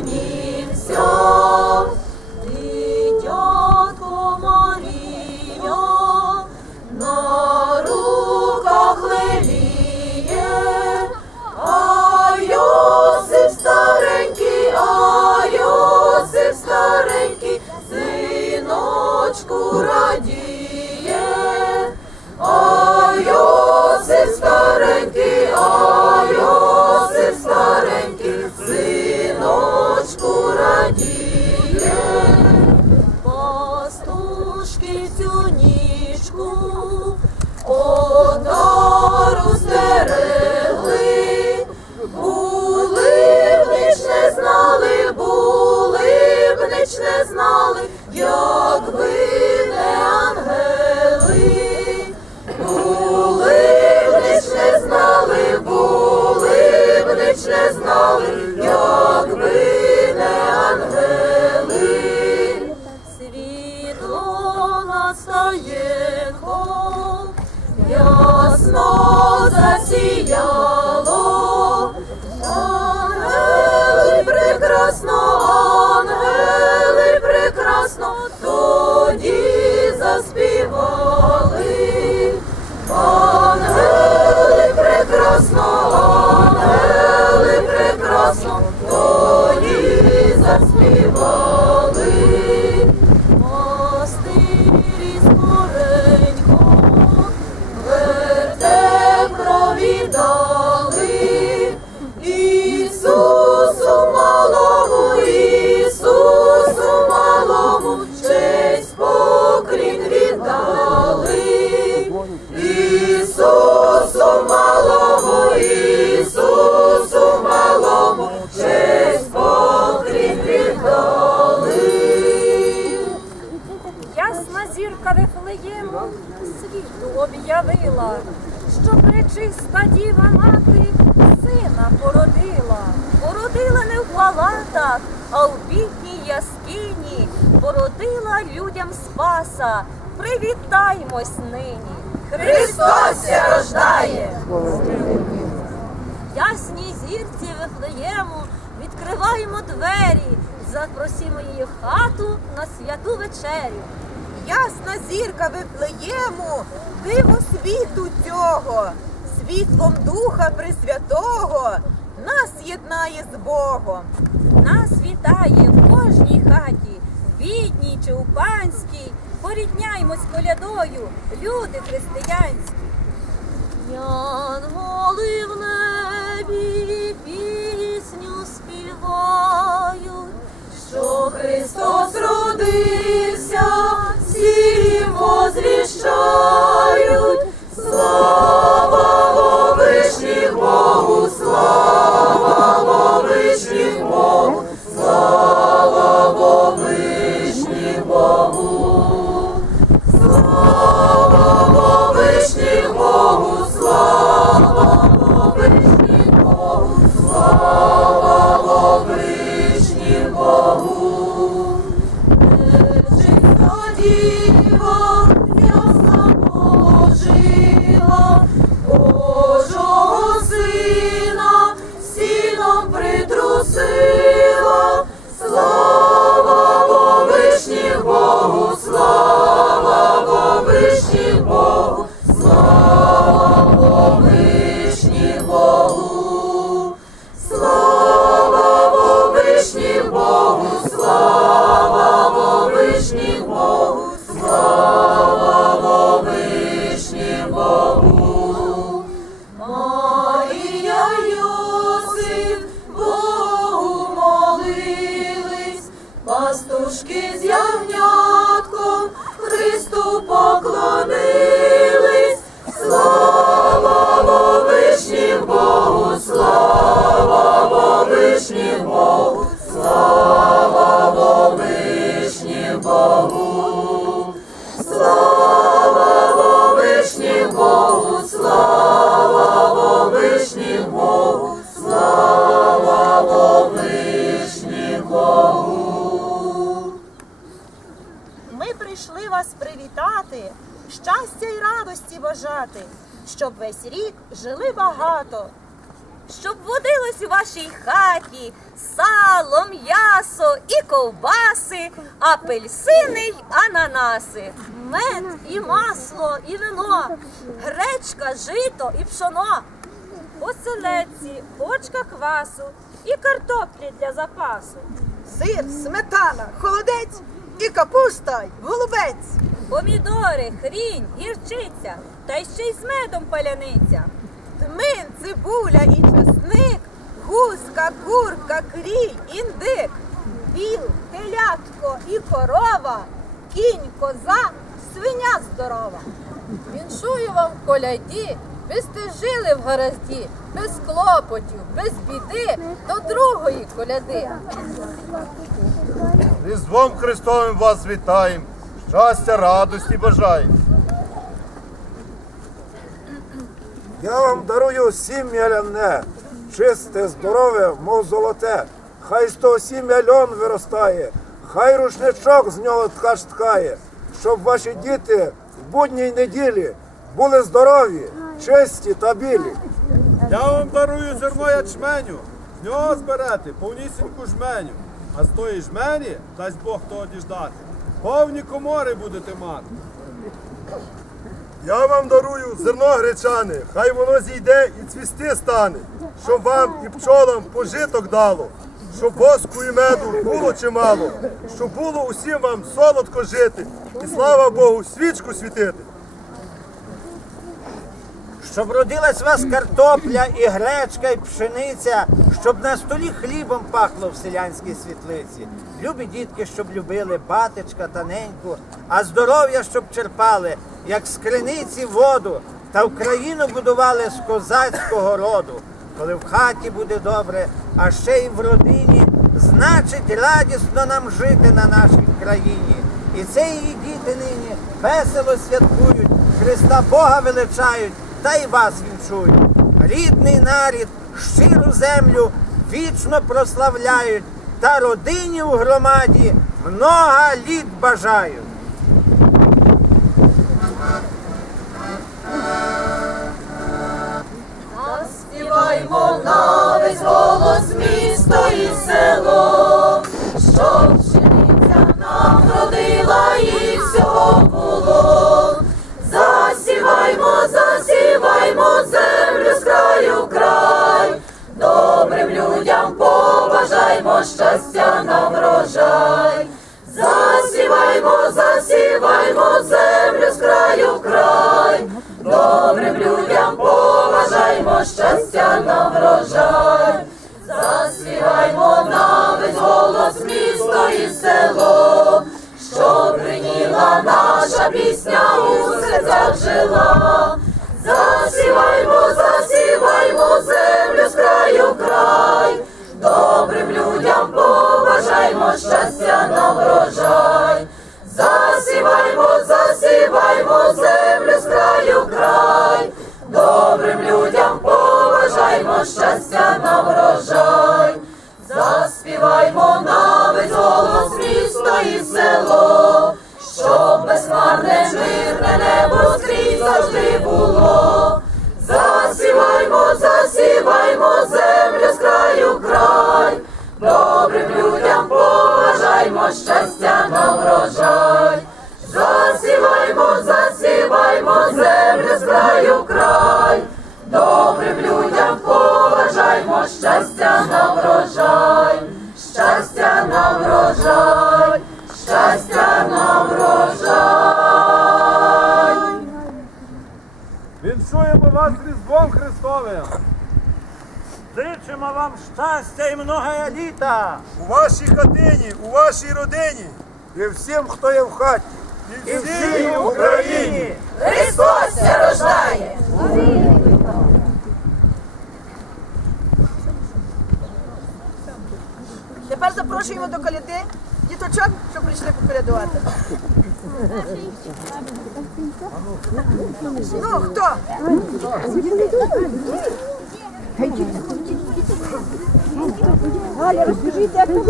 Богу. Пречиста діва мати сина породила. Породила не в палатах, а в бідній яскині. Породила людям спаса. Привітаймось нині. Христос ся рождає. Ясній зірці Вифлеєму відкриваємо двері, запросимо її в хату на святу вечерю. Ясна зірка Вифлеєму, диво світу цього, світлом Духа Пресвятого нас єднає з Богом. Нас вітає в кожній хаті, бідній чи у панській. Порідняймось колядою, люди християнські. Янголи в небі пісню співають, що Христос родився, всім возвіщають. Слава щоб весь рік жили багато. щоб водилось у вашій хаті сало, м'ясо і ковбаси, апельсини й ананаси, мед і масло, і вино, гречка, жито і пшоно, оселедці, бочка квасу і картоплі для запасу, Сир, сметана, холодець і капуста, й голубець. помідори, хрінь, гірчиця, та ще й з медом паляниця. Тмин, цибуля і чесник, гуска, курка, кріль, індик, біл, телятко і корова, кінь, коза, свиня здорова. Віншую вам в коляді, ви сте жили в гаразді, без клопотів, без біди, до другої коляди. Різдвом Христовим вас вітаємо, щастя, радості бажаємо. Я вам дарую сім'я ляне, чисте, здорове, мов золоте. Хай з того сім'я льон виростає, хай рушничок з нього ткач ткає, щоб ваші діти в будні й неділі були здорові, чисті та білі. Я вам дарую зерно ячменю, з нього зберете повнісіньку жменю, а з тої жмені дасть Бог того діждати. Повні комори будете мати. Я вам дарую зерно гречане, хай воно зійде і цвісти стане, щоб вам і пчолам пожиток дало, щоб воску і меду було чимало, щоб було усім вам солодко жити, і слава Богу, свічку світити. Щоб родилась у вас картопля і гречка, і пшениця, щоб на столі хлібом пахло в селянській світлиці. Любі дітки, щоб любили батечка та неньку, а здоров'я, щоб черпали, як з криниці воду, та Україну будували з козацького роду. Коли в хаті буде добре, а ще й в родині, значить радісно нам жити на нашій країні. І це її діти нині весело святкують, Христа Бога величають та й вас вінчують. Рідний нарід, щиру землю вічно прославляють, та родині у громаді много літ бажають. Небо скрізь завжди було. Засіваймо, засіваймо землю з краю в край, добрим людям побажаймо щастя на врожай. Засіваймо, засіваймо землю з краю в край, добрим людям побажаймо щастя на врожай, щастя на врожай, щастя на врожай. Вас Різдвом Христовим! Зичимо вам щастя і много літа! У вашій хатині, у вашій родині І всім, хто є в хаті. і всій Україні. Христос ся рождає! Тепер запрошуємо до коляди діточок, що прийшли поколядувати. Ну, хто? Галя, розкажіть, як ви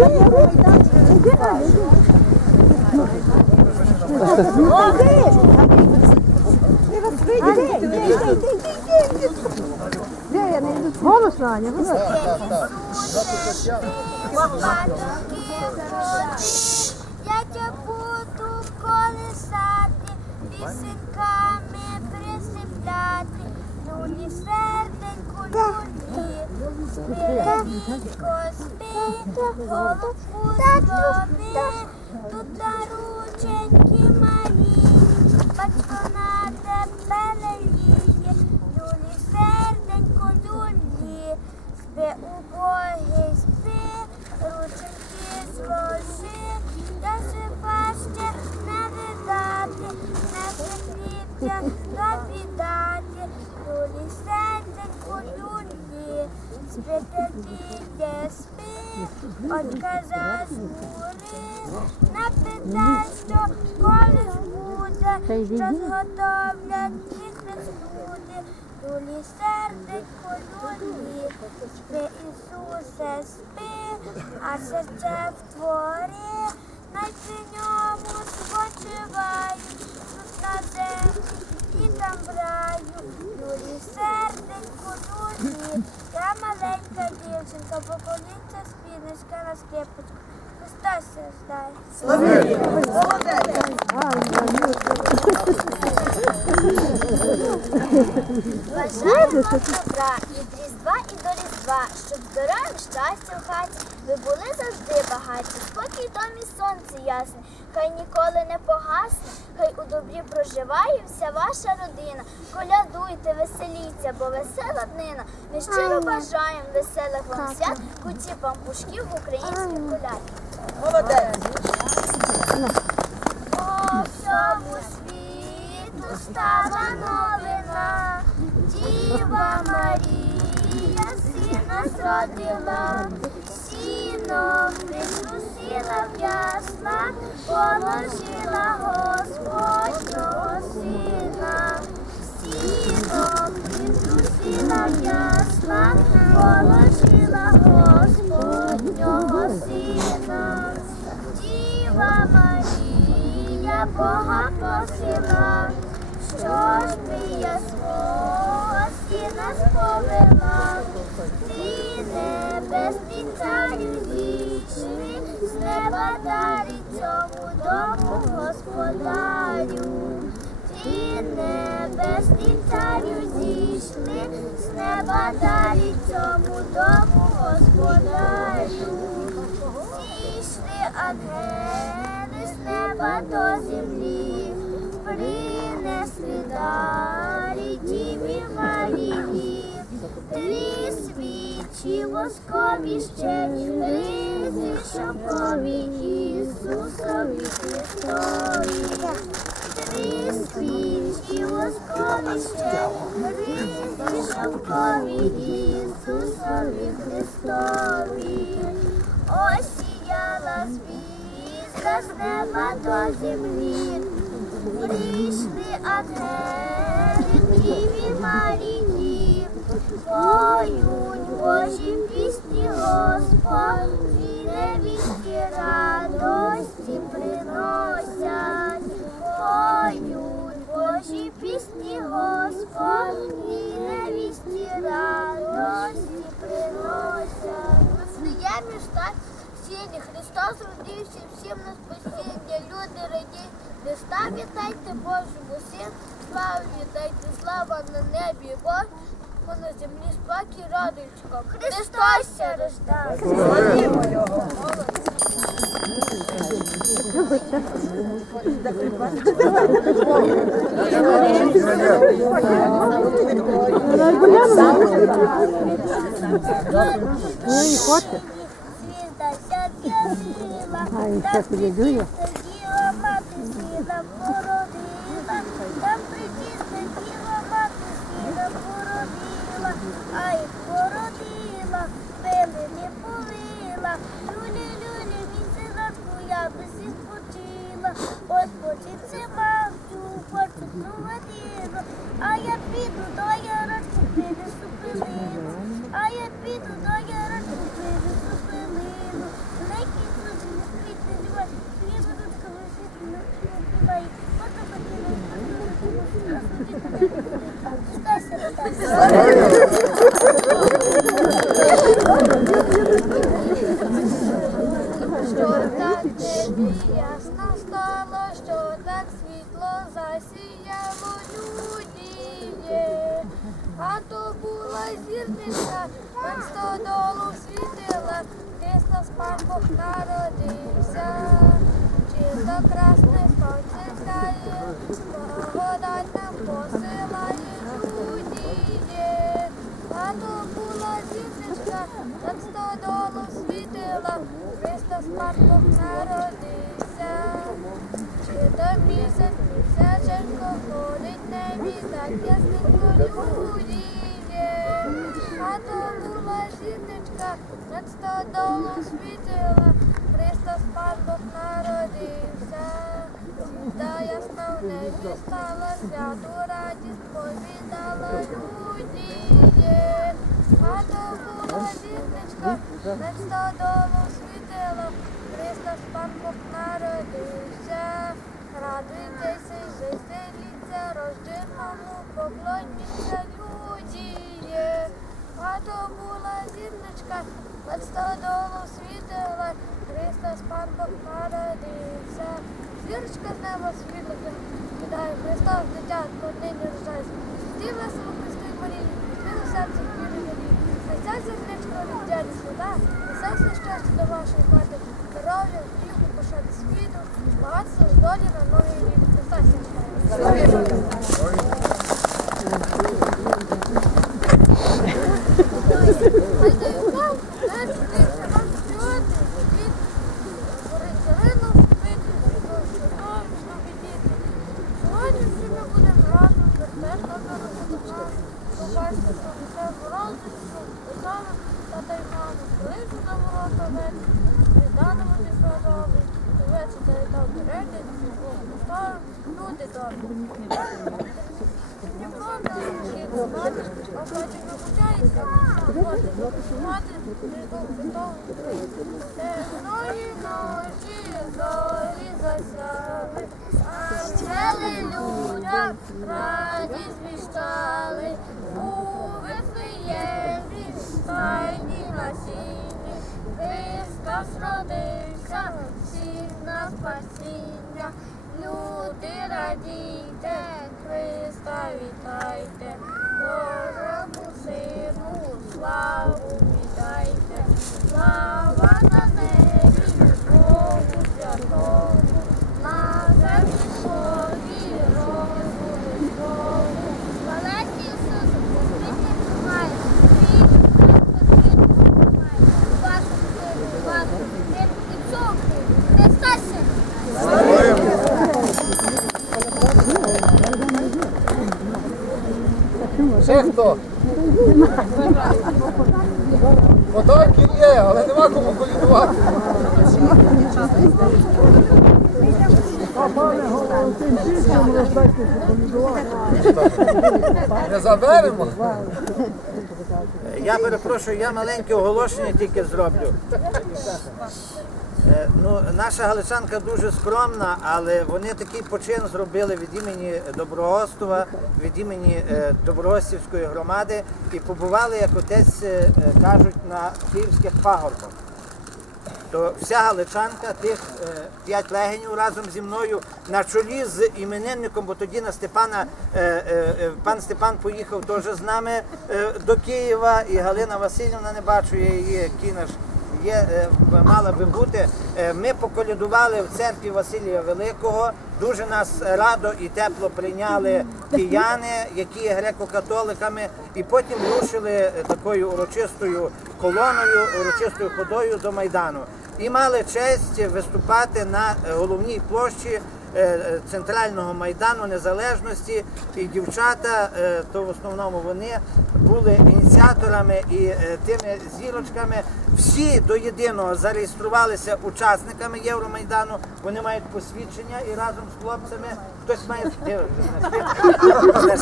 Я пісеньками присипляти, люлі серденьку люлі, спирітко спи, головку злови, тут на рученьки малі, батько на тебе леліє, люлі серденько люлі, спи убогий спи, рученьки зложи, я жива ще не видати, не прикріпся тобі дати, люлі, спи терпіє спи, отказа змури, напитай, що колись буде, що зготовлять їх люди, люлі серденько люлі, спи Ісусе спи, а серце в творі, при ньому спочиваю, тут на землі і там в раю. Серденько, дурні, я маленька дівчинка, поколінця спіночка на скрипочку. Христос рождає. Бажаємо вам добра і дріздва, різдва і до різдва, щоб здоров'я, щастя в хаті, ви були завжди багаті, спокій домі сонце ясне, хай ніколи не погасне, хай у добрі проживає вся ваша родина. Колядуйте, веселіться, бо весела днина. Ми щиро бажаємо веселих вам свят, куті пампушків в українських колядах. По всьому світу стала новина, Діва Марія сина зродила, сіно притрусила в ясла, положила Господнього сина, сіно притрусила в ясла, положила Господнього сина. Діва Марія Бога просила, що ж я свого сина сповела, ти небесний царю вічний, з неба дарить цьому дому господарю. Ти небесний царю зійшли, з неба дарить цьому дому господарю. Зійшли ангели з неба до землі, принесли дарі Марії, три свічі воскові ще, ризи шовкові Ісусові Христові. Три свічі воскові ще, ризи шовкові Ісусові Христові. Осіяла звізда з неба до землі, прийшли ангели Діві Марії, поють Божі пісні Господі, невісті радості приносять, поють Божі пісні Господі, невісті радості приносять. Вифлеємі штат сіні, Христос родився всім на спасіння. Люди радіть, Христа вітайте Божому син, славу вітайте, слава на небі Бог, бо на землі спокій радочком. Христос ся рождає. Світа ся з'явила, та причисна діва мати сина cabeça explodindo, oi, explodindo, se mate, o quarto do ladino. Ai, é pido, dói, arante, pênis, suprimido. Ai, é pido, dói, стодолу світила, Христос пан Бог народився. Та ясна в небі стала, святу радість повідала людіє. А то була жіночка, над світила, світила, Христос пан Бог народився. Радуйтеся й веселіться, рожденому поклоніться людіє. А то була зірничка, над стодолу світила, Христос пан Бог народився. Зірочка з неба світло кидає, Христос дитятко, нині рожайся. Ти весело Христи Марії, ти у серці вірі мені. Ця зірничка від дяді свята, несе все щастя до вашої хати, здоров'я, втіху, пошати світу, багатство, долі на ноги і від Христа сім'я. Хай даю вам, знаєш, ти вам співати, від горить зелено, вийти, чудові, діти. Сьогодні всі ми будемо разом, вербешка зараз до нас. Побачите, що все морозить, що саме та й маму. Кличу до ворота вечір, сніданемо зі свадоби. Вечір та й там перейде, поставив, люди добрі. Дніпро на схід мати, а потім вибачається. Мати, Темної ночі зорі засяли, ангели людям радість віщали. У Вифлеємі, тайні на сіні, Христос родився, всіх на спасіння. Люди радійте, Христа вітайте, Божому сину славу віддайте, слава на небі, Богу святому, на землі Божій розбуди Богу. Славець Ісусу, Христі тримає, світ, світ тримає, вашу силу, вашу силу і цукру, Христос син. Ще хто? Подарки є, але нема кому колідувати. Не заберемо. Я перепрошую, я маленьке оголошення тільки зроблю. Е, Ну, наша галичанка дуже скромна, але вони такий почин зробили від імені Доброгостова, від імені е, Доброгостівської громади і побували, як отець е, кажуть, на київських пагорбах. То вся галичанка, тих п'ять легенів разом зі мною на чолі з іменинником, бо тоді на Степана пан Степан поїхав теж з нами до Києва, і Галина Васильівна не бачу, я її кінаш є, е, мала би бути. Е, Ми поколядували в церкві Василія Великого. Дуже нас радо і тепло прийняли кияни, які є греко-католиками, і потім рушили е, такою урочистою колоною, урочистою ходою до Майдану. І мали честь виступати на головній площі центрального майдану незалежності. І дівчата, е, то в основному вони були ініціаторами і е, тими зірочками. Всі до єдиного зареєструвалися учасниками Євромайдану. Вони мають посвідчення і разом з хлопцями хтось має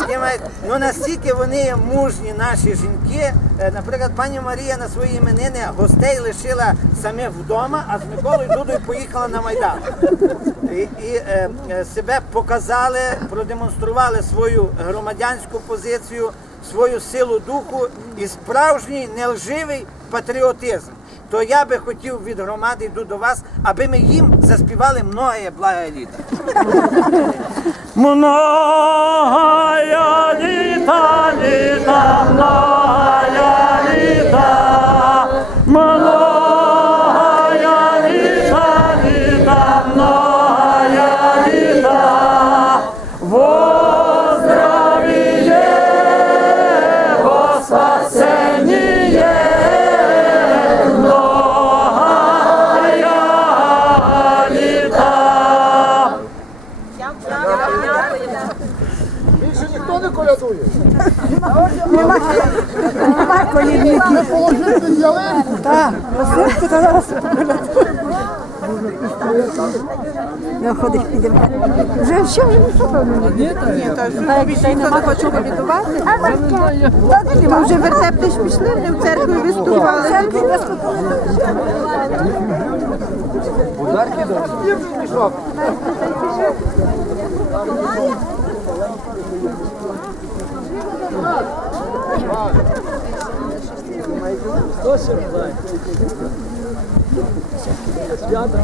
ви, мають. Ну настільки вони мужні, наші жінки. Е, Наприклад, пані Марія на свої іменини гостей лишила самих вдома, а з Миколою Дудою поїхала на Майдан. І, і е, е, себе показали, продемонстрували свою громадянську позицію, свою силу духу і справжній нелживий патріотизм. То я би хотів від громади йду до вас, аби ми їм заспівали многоє благое літа. Многоє літа, літа, многоє літа, ще вже не що певно. Ні, ні, ніхто не хоче обідувати. Ми вже вертеп теж пішли, вже в церкві виступали.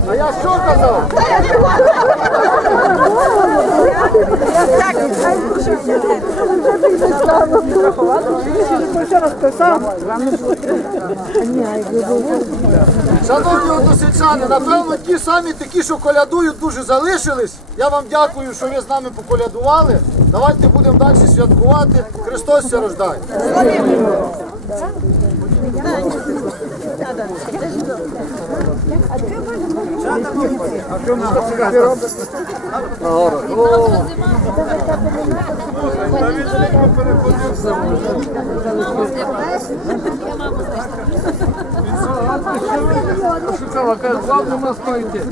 А я що казав? Шановні односельчани, напевно, ті самі такі, що колядують, дуже залишились. Я вам дякую, що ви з нами поколядували. Давайте будемо далі святкувати. Христос ся рождає. Шукала, каже, завтра на спойте.